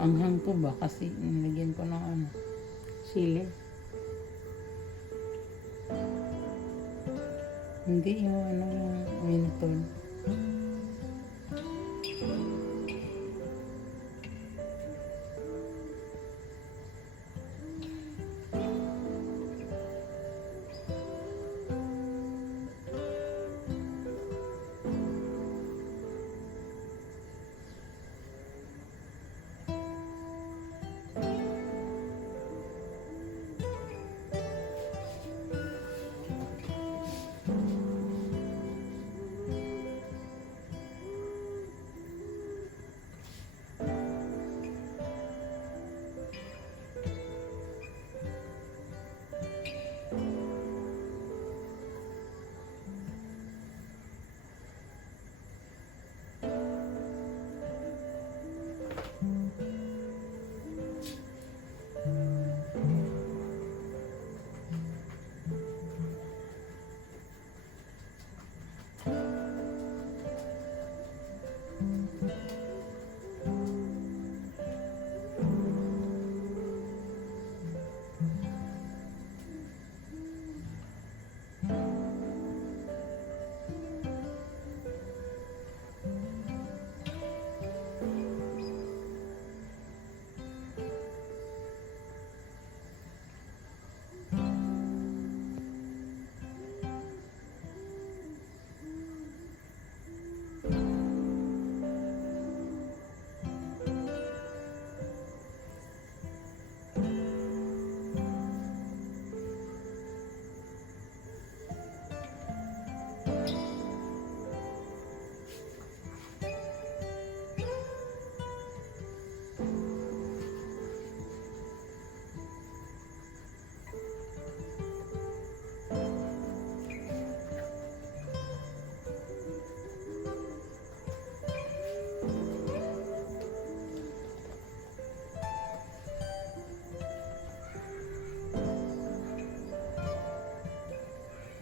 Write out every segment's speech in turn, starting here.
Anghang po ba? Kasi nilagyan ko ng ano, sili. Hindi yung ano yung minutol.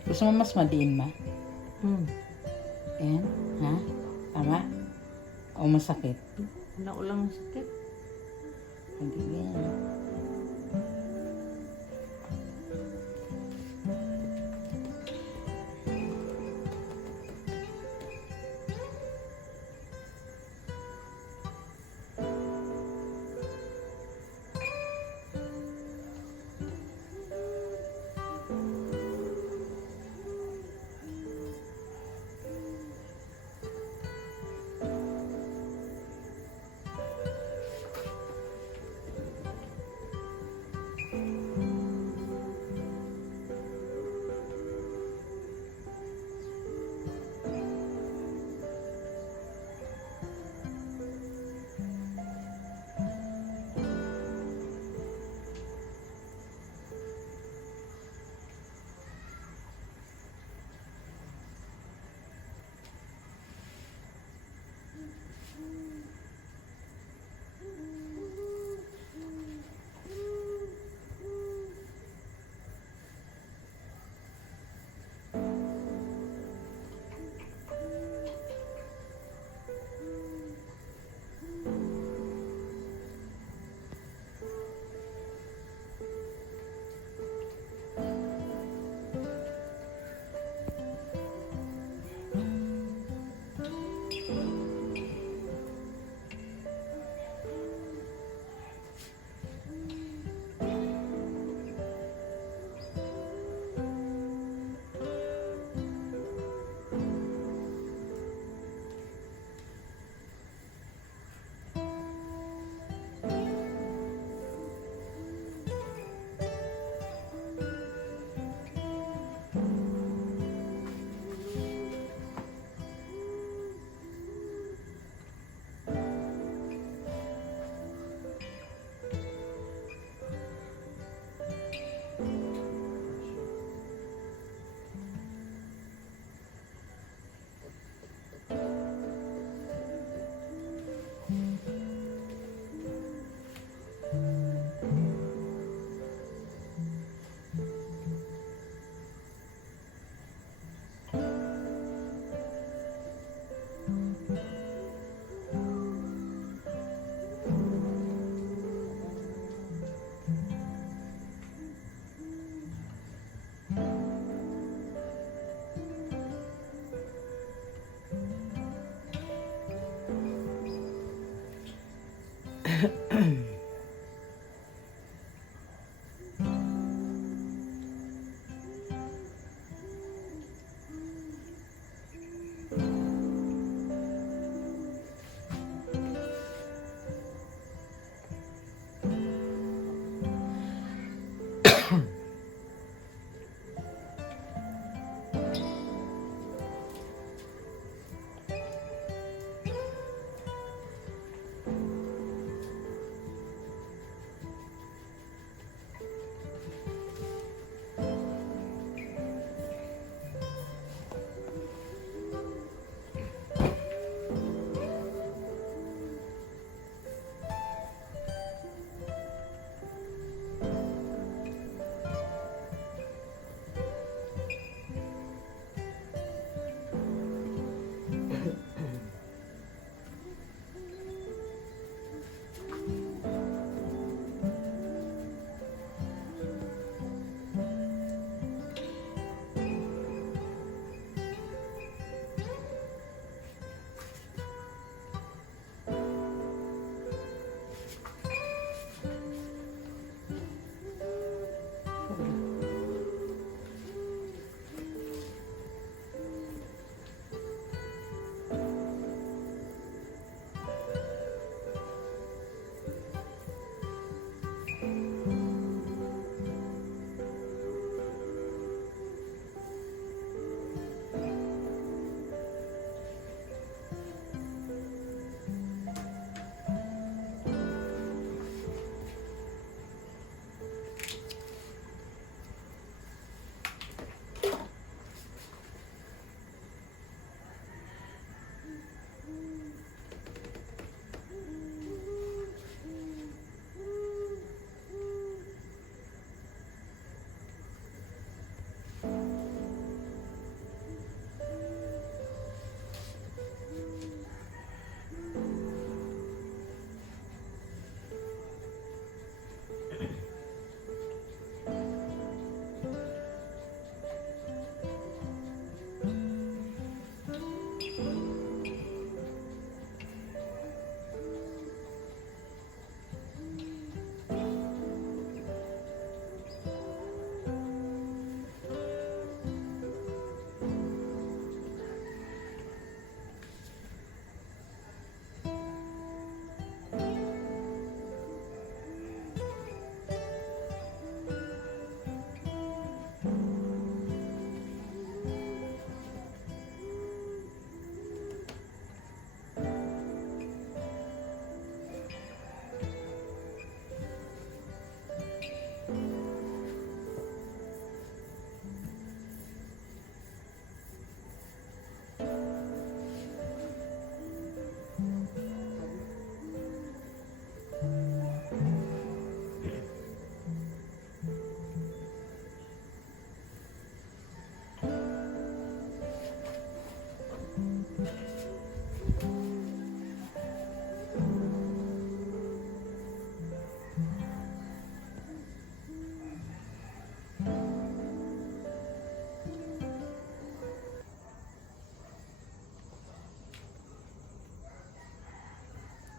Gusto mo mas madiin ma? Ayan, ha? Tama? O masakit? Wala ko lang sakit. Hindi yan.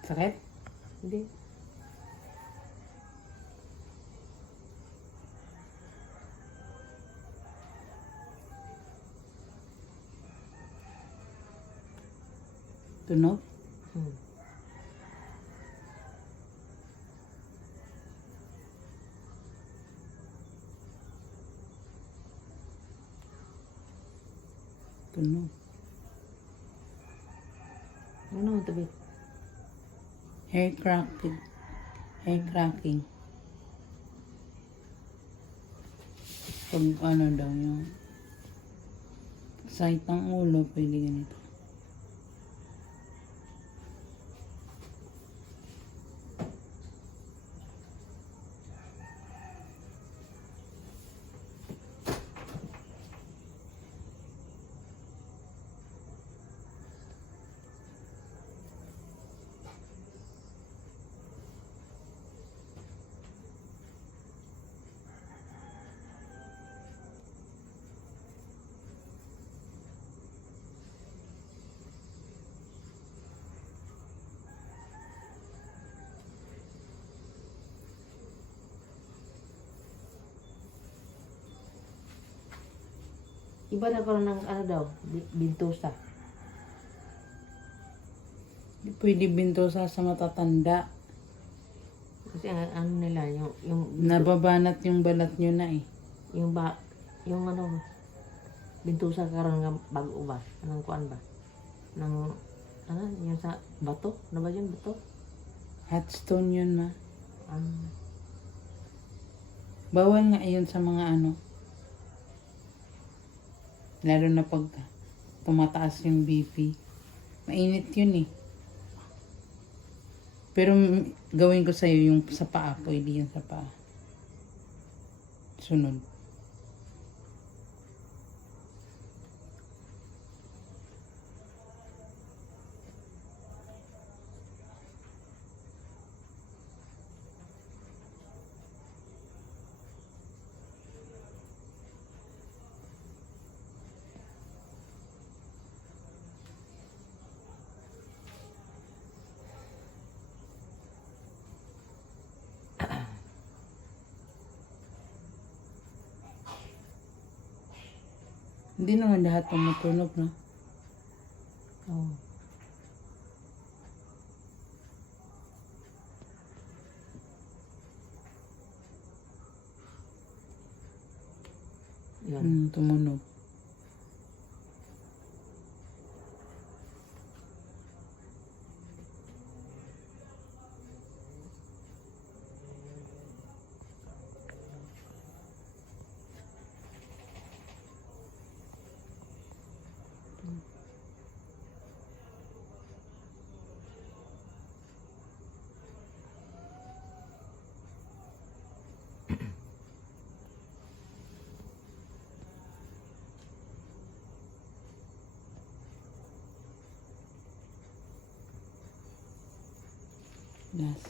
Sakit? Hindi. Tunog? Hmm. Tunog. Ano ang tabi? Hair cracking. Hair cracking. Pag ano daw yung side ng ulo, pwede ganito. Iba na karoon ng ano daw, bintusa. Di pwede bintosa sa matatanda. Kasi ano nila, yung Nababanat yung balat nyo na eh. yung ano, bintusa karoon ng bago ba? Anong kuan ba? Nang, ano, yung sa bato? Ano ba yun, bato? Hot stone yun ma. Um, Bawal nga yun sa mga ano. Lalo na pag tumataas yung BP. Mainit yun eh. Pero gawin ko sa'yo yung sa paa. Pwede yun sa paa. Sunod. Hindi naman lahat tumutunog, no? oh. Yan. Tumunog. Yes.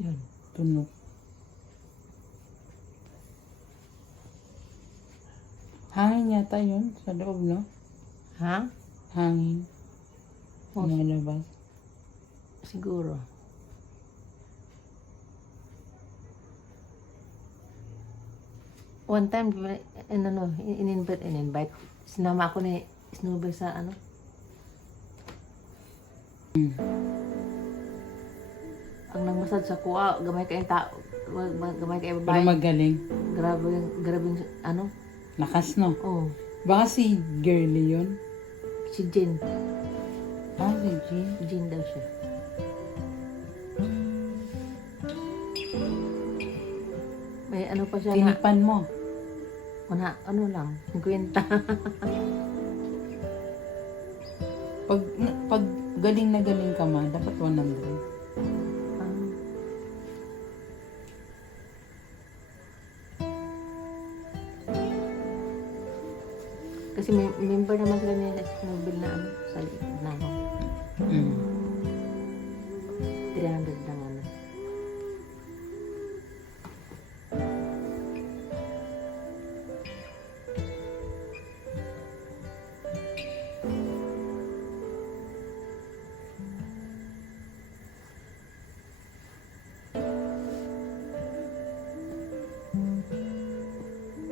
Yan. Tunog. Hangin yata yun sa loob, no? Ha? Hangin. Oh. Lumalabas. Siguro. One time, in-invite. Sinama ako ni Snowbell sa ano. Ang nagmasad sa kuwa, gamay kayong tao. Gamay kayong Pero babae. magaling. Grabe yung ano. Lakas, no? Oh, Baka si girly yun. si Jen. Ah, si Jean. Jen daw siya. May ano pa siya na, Tinipan mo. ano lang, 50. Pag galing na galing ka ma, dapat 100. Kasi may member naman sila ni Snowbell na ano, sa liit na ako. 300 lang ano.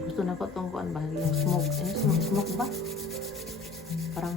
Gusto na ko itong kuan ba? Yung smoke. Smoke ba? Parang